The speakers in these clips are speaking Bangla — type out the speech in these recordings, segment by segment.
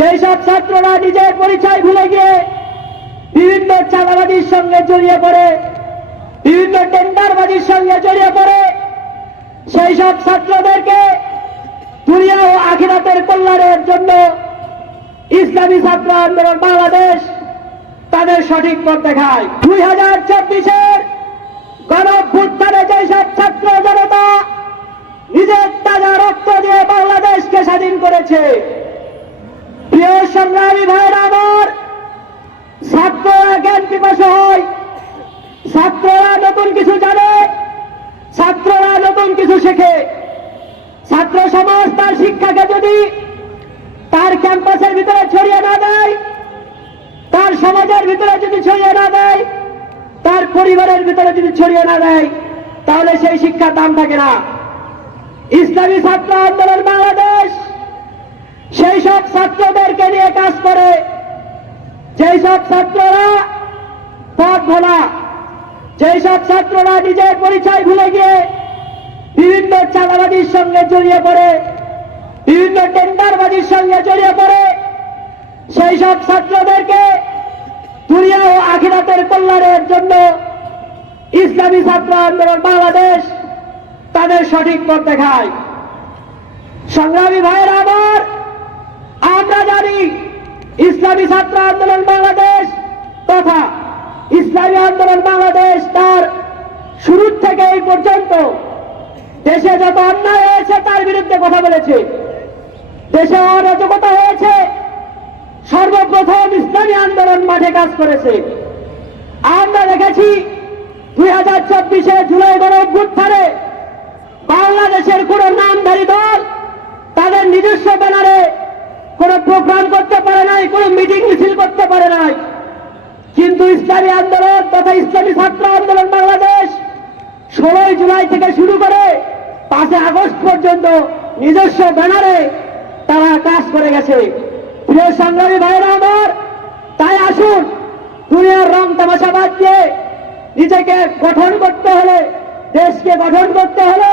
সেই সব ছাত্ররা নিজের পরিচয় ভুলে গিয়ে বিভিন্ন চাঁদাবাজির সঙ্গে জড়িয়ে পড়ে, বিভিন্ন টেন্ডারবাজির সঙ্গে জড়িয়ে পড়ে, সেই সব ছাত্রদেরকে দুনিয়া ও আখিরাতের কল্যাণের জন্য ইসলামী ছাত্র আন্দোলন বাংলাদেশ তাদের সঠিক পথ দেখায়। দুই হাজার চব্বিশের গণভ্যুত্থানে যেসব ছাত্র জনতা নিজের তাজা রক্ত দিয়ে বাংলাদেশকে স্বাধীন করেছে প্রিয় সংগ্রামী ভাইয়েরা আমার পিপাসু হয়। ছাত্ররা নতুন কিছু জানে, ছাত্ররা নতুন কিছু শেখে। ছাত্র সমাজ তার শিক্ষাকে যদি তার ক্যাম্পাসের ভিতরে ছড়িয়ে না দেয়, তার সমাজের ভিতরে যদি ছড়িয়ে না দেয়, তার পরিবারের ভিতরে যদি ছড়িয়ে না দেয়, তাহলে সেই শিক্ষার দাম থাকে না। ইসলামী ছাত্র আন্দোলন বাংলাদেশ সেই সব ছাত্রদেরকে নিয়ে কাজ করে। যেই সব ছাত্ররা ভোলা যেই সব ছাত্ররা নিজের পরিচয় ভুলে গিয়ে বিভিন্ন চাঁদাবাজির সঙ্গে জড়িয়ে পড়ে, বিভিন্ন টেন্ডারবাজির সঙ্গে জড়িয়ে পড়ে সেই সব ছাত্রদেরকে দুনিয়া ও আখিরাতের কল্যাণের জন্য ইসলামী ছাত্র আন্দোলন বাংলাদেশ তাদের সঠিক পথ দেখায়। সংগ্রামী ভাইয়েরা, আবার আমরা জানি ইসলামী ছাত্র আন্দোলন বাংলাদেশ তথা ইসলামী আন্দোলন বাংলাদেশ তার শুরুর থেকে এই পর্যন্ত দেশে যত অন্যায় হয়েছে, তার বিরুদ্ধে কথা বলেছে। দেশে অরাজকতা হয়েছে, সর্বপ্রথম ইসলামী আন্দোলন মাঠে কাজ করেছে। আমরা দেখেছি দুই হাজার চব্বিশে জুলাই গণ অভ্যুত্থানে বাংলাদেশের কোন নামধারী দল তাদের নিজস্ব ব্যানারে কোন প্রোগ্রাম করতে পারে নাই, কোন মিটিং মিছিল করতে ইসলামী আন্দোলন তথা ইসলামী ছাত্র আন্দোলন বাংলাদেশ ষোলোই জুলাই থেকে শুরু করে পাঁচই আগস্ট পর্যন্ত নিজস্ব ব্যানারে তারা কাজ করে গেছে। প্রিয় সংগ্রামী ভাইরা আমার, তাই আসুন, দুনিয়ার রং তামাশা বাদ দিয়ে নিজেকে গঠন করতে হলে, দেশকে গঠন করতে হলে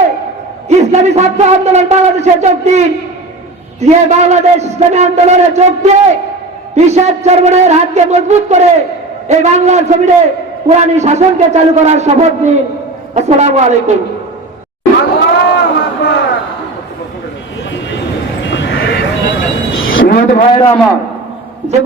ইসলামী ছাত্র আন্দোলন বাংলাদেশে যোগ দিন। দিয়ে বাংলাদেশ ইসলামী আন্দোলনে যোগ দিয়ে বিশেষ চর্মনের হাতকে মজবুত করে এই বাংলার ছবিতে পুরানি শাসনকে চালু করার শপথ নিন। আসসালামু আলাইকুম। ভাইরা আমার যে